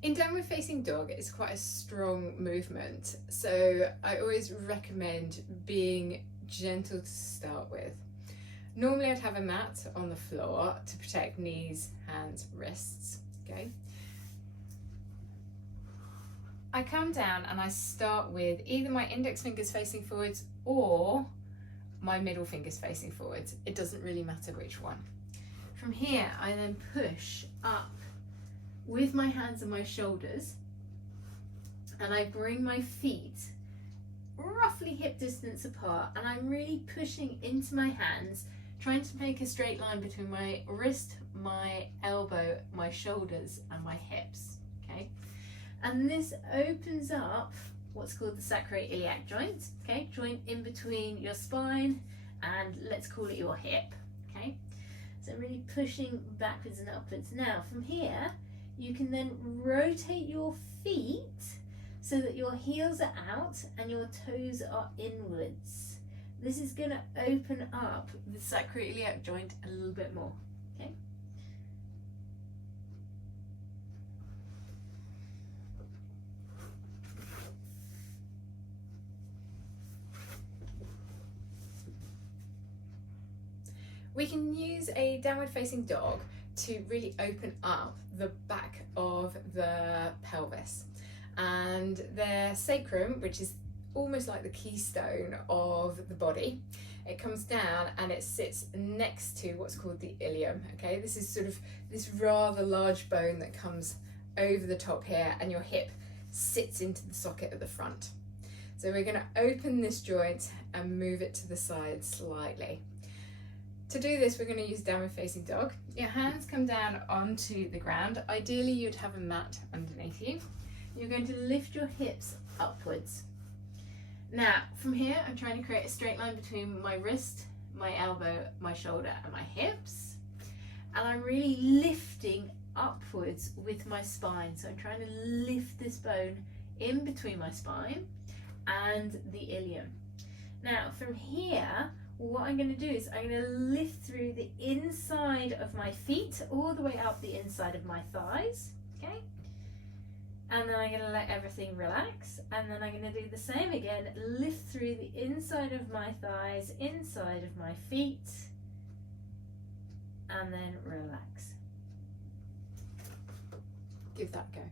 In downward facing dog, it's quite a strong movement, so I always recommend being gentle to start with. Normally I'd have a mat on the floor to protect knees, hands, wrists, okay? I come down and I start with either my index fingers facing forwards or my middle fingers facing forwards. It doesn't really matter which one. From here, I then push up with my hands and my shoulders, and I bring my feet roughly hip distance apart, and I'm really pushing into my hands, trying to make a straight line between my wrist, my elbow, my shoulders, and my hips, okay? And this opens up what's called the sacroiliac joint, okay? Joint in between your spine and let's call it your hip, okay? So really pushing backwards and upwards. Now from here, you can then rotate your feet so that your heels are out and your toes are inwards. This is going to open up the sacroiliac joint a little bit more, okay? We can use a downward facing dog to really open up the back of the pelvis and their sacrum, which is almost like the keystone of the body. It comes down and it sits next to what's called the ilium, okay? This is sort of this rather large bone that comes over the top here, and your hip sits into the socket at the front. So we're going to open this joint and move it to the side slightly. To do this, we're going to use downward facing dog. Your hands come down onto the ground. Ideally, you'd have a mat underneath you. You're going to lift your hips upwards. Now, from here, I'm trying to create a straight line between my wrist, my elbow, my shoulder, and my hips. And I'm really lifting upwards with my spine. So I'm trying to lift this bone in between my spine and the ilium. Now, from here, what I'm going to do is I'm going to lift through the inside of my feet all the way up the inside of my thighs, okay? And then I'm going to let everything relax, and then I'm going to do the same again, lift through the inside of my thighs, inside of my feet, and then relax. Give that a go.